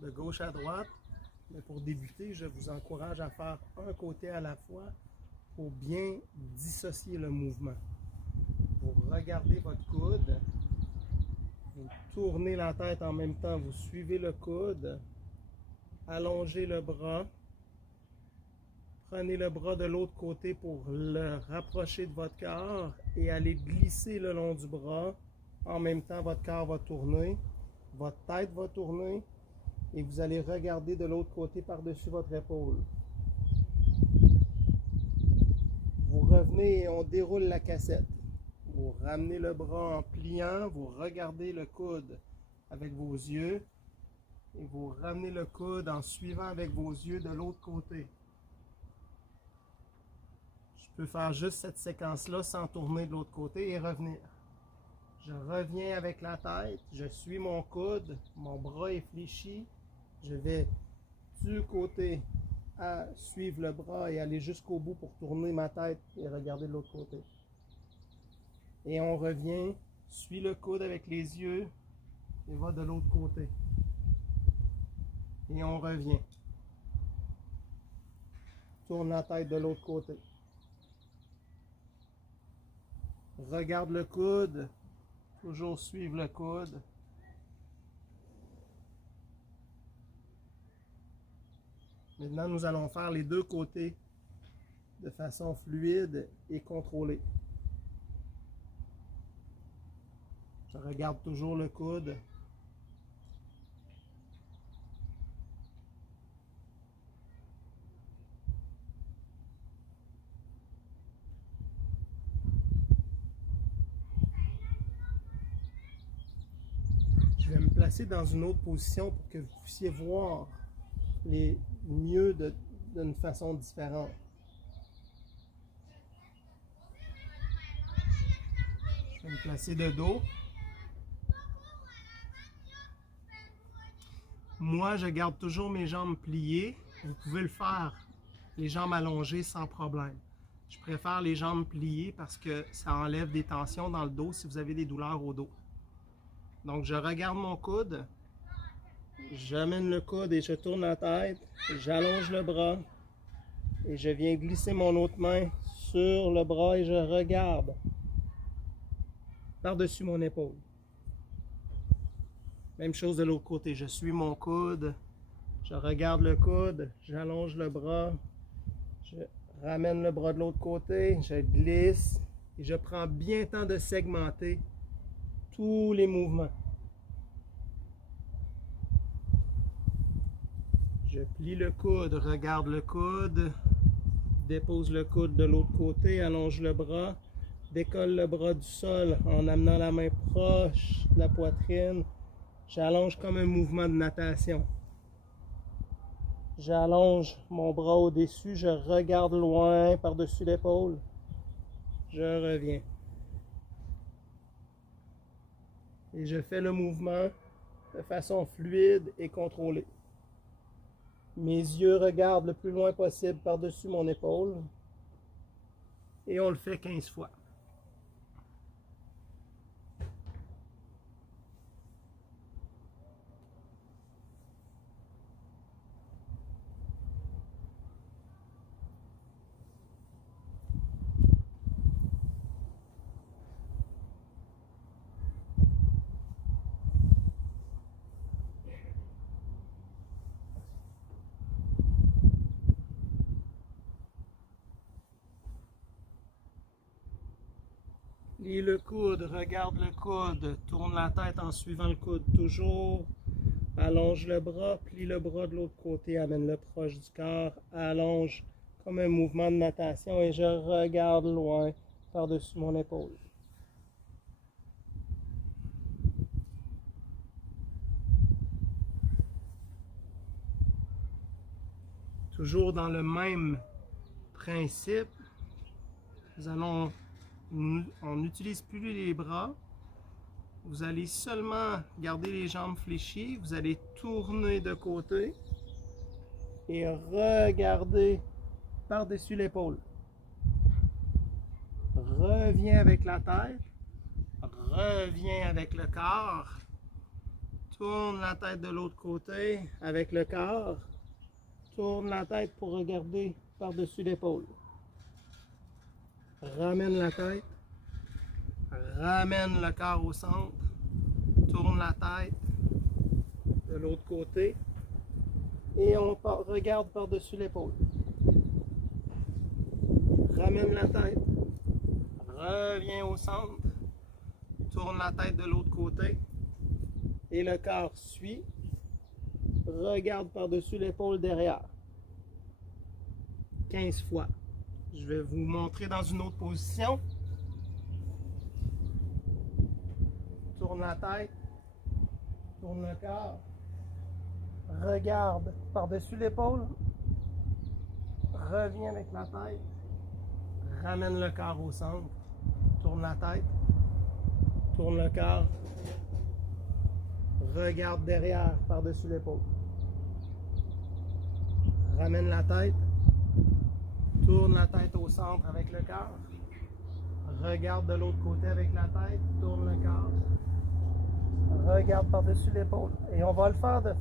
de gauche à droite. Mais pour débuter, je vous encourage à faire un côté à la fois pour bien dissocier le mouvement. Vous regardez votre coude, vous tournez la tête en même temps, vous suivez le coude, allongez le bras, prenez le bras de l'autre côté pour le rapprocher de votre corps et allez glisser le long du bras. En même temps, votre corps va tourner, votre tête va tourner et vous allez regarder de l'autre côté par-dessus votre épaule. Vous revenez et on déroule la cassette. Vous ramenez le bras en pliant, vous regardez le coude avec vos yeux et vous ramenez le coude en suivant avec vos yeux de l'autre côté. Je peux faire juste cette séquence-là sans tourner de l'autre côté et revenir. Je reviens avec la tête, je suis mon coude, mon bras est fléchi, je vais du côté à suivre le bras et aller jusqu'au bout pour tourner ma tête et regarder de l'autre côté. Et on revient, suit le coude avec les yeux et va de l'autre côté. Et on revient. Tourne la tête de l'autre côté. Regarde le coude, toujours suivre le coude. Maintenant, nous allons faire les deux côtés de façon fluide et contrôlée. Je regarde toujours le coude. Je vais me placer dans une autre position pour que vous puissiez voir les mieux d'une façon différente. Je vais me placer de dos. Moi, je garde toujours mes jambes pliées. Vous pouvez le faire, les jambes allongées sans problème. Je préfère les jambes pliées parce que ça enlève des tensions dans le dos si vous avez des douleurs au dos. Donc, je regarde mon coude. J'amène le coude et je tourne la tête. J'allonge le bras. Et je viens glisser mon autre main sur le bras et je regarde par-dessus mon épaule. Même chose de l'autre côté. Je suis mon coude. Je regarde le coude. J'allonge le bras. Je ramène le bras de l'autre côté. Je glisse. Et je prends bien le temps de segmenter tous les mouvements. Je plie le coude, regarde le coude, dépose le coude de l'autre côté, allonge le bras, décolle le bras du sol en amenant la main proche de la poitrine. J'allonge comme un mouvement de natation. J'allonge mon bras au-dessus, je regarde loin par-dessus l'épaule. Je reviens. Et je fais le mouvement de façon fluide et contrôlée. Mes yeux regardent le plus loin possible par-dessus mon épaule. Et on le fait 15 fois. Plie le coude, regarde le coude, tourne la tête en suivant le coude toujours. Allonge le bras, plie le bras de l'autre côté, amène-le proche du corps, allonge comme un mouvement de natation et je regarde loin par-dessus mon épaule. Toujours dans le même principe, on n'utilise plus les bras. Vous allez seulement garder les jambes fléchies. Vous allez tourner de côté et regarder par-dessus l'épaule. Reviens avec la tête. Reviens avec le corps. Tourne la tête de l'autre côté avec le corps. Tourne la tête pour regarder par-dessus l'épaule. Ramène la tête. Ramène le corps au centre. Tourne la tête de l'autre côté. Et on regarde par-dessus l'épaule. Ramène la tête. Reviens au centre. Tourne la tête de l'autre côté. Et le corps suit. Regarde par-dessus l'épaule derrière. 15 fois. Je vais vous montrer dans une autre position. Tourne la tête. Tourne le corps. Regarde par-dessus l'épaule. Reviens avec la tête. Ramène le corps au centre. Tourne la tête. Tourne le corps. Regarde derrière par-dessus l'épaule. Ramène la tête. Tourne la tête au centre avec le corps. Regarde de l'autre côté avec la tête. Tourne le corps. Regarde par-dessus l'épaule. Et on va le faire de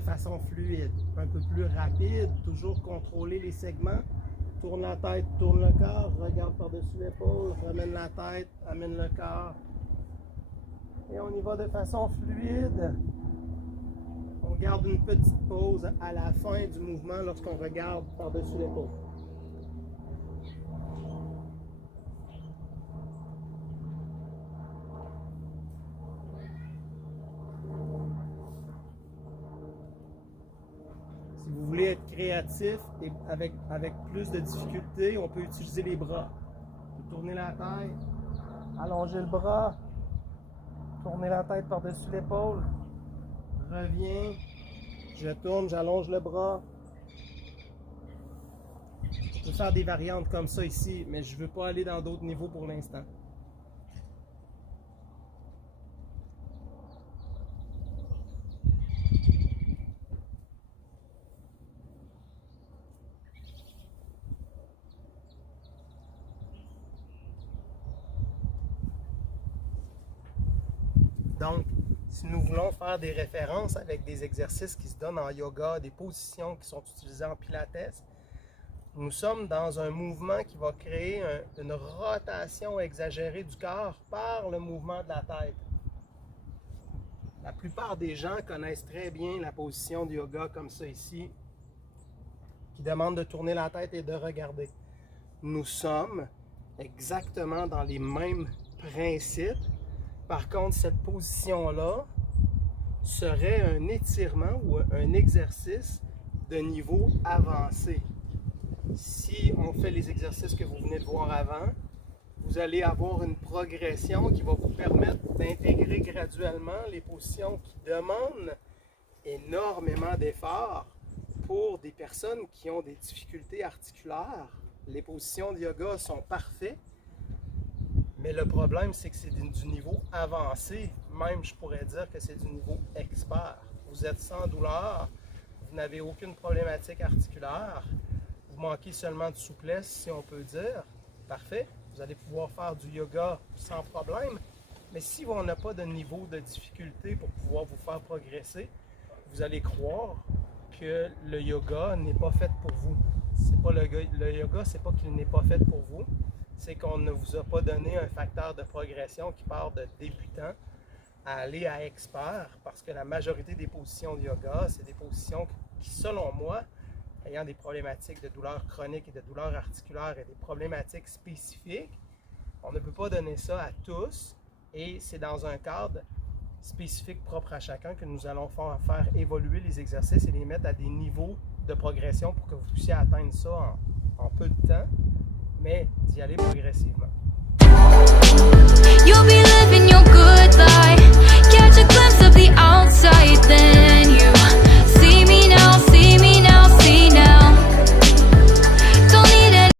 façon fluide, un peu plus rapide, toujours contrôler les segments. Tourne la tête, tourne le corps, regarde par-dessus l'épaule, ramène la tête, amène le corps. Et on y va de façon fluide. On garde une petite pause à la fin du mouvement lorsqu'on regarde par-dessus l'épaule. Si vous voulez être créatif et avec plus de difficulté, on peut utiliser les bras. Tourner la tête, allonger le bras, tourner la tête par-dessus l'épaule, reviens, je tourne, j'allonge le bras. Je peux faire des variantes comme ça ici, mais je ne veux pas aller dans d'autres niveaux pour l'instant. Donc, si nous voulons faire des références avec des exercices qui se donnent en yoga, des positions qui sont utilisées en pilates, nous sommes dans un mouvement qui va créer une rotation exagérée du corps par le mouvement de la tête. La plupart des gens connaissent très bien la position de yoga comme ça ici, qui demande de tourner la tête et de regarder. Nous sommes exactement dans les mêmes principes. Par contre, cette position-là serait un étirement ou un exercice de niveau avancé. Si on fait les exercices que vous venez de voir avant, vous allez avoir une progression qui va vous permettre d'intégrer graduellement les positions qui demandent énormément d'efforts pour des personnes qui ont des difficultés articulaires. Les positions de yoga sont parfaites. Mais le problème, c'est que c'est du niveau avancé. Même, je pourrais dire que c'est du niveau expert. Vous êtes sans douleur, vous n'avez aucune problématique articulaire, vous manquez seulement de souplesse, si on peut dire. Parfait, vous allez pouvoir faire du yoga sans problème. Mais si on n'a pas de niveau de difficulté pour pouvoir vous faire progresser, vous allez croire que le yoga n'est pas fait pour vous. Le yoga, c'est pas qu'il n'est pas fait pour vous. C'est qu'on ne vous a pas donné un facteur de progression qui part de débutant à aller à expert, parce que la majorité des positions de yoga, c'est des positions qui, selon moi, ayant des problématiques de douleurs chroniques et de douleurs articulaires et des problématiques spécifiques, on ne peut pas donner ça à tous, et c'est dans un cadre spécifique propre à chacun que nous allons faire évoluer les exercices et les mettre à des niveaux de progression pour que vous puissiez atteindre ça en peu de temps, mais d'y aller progressivement.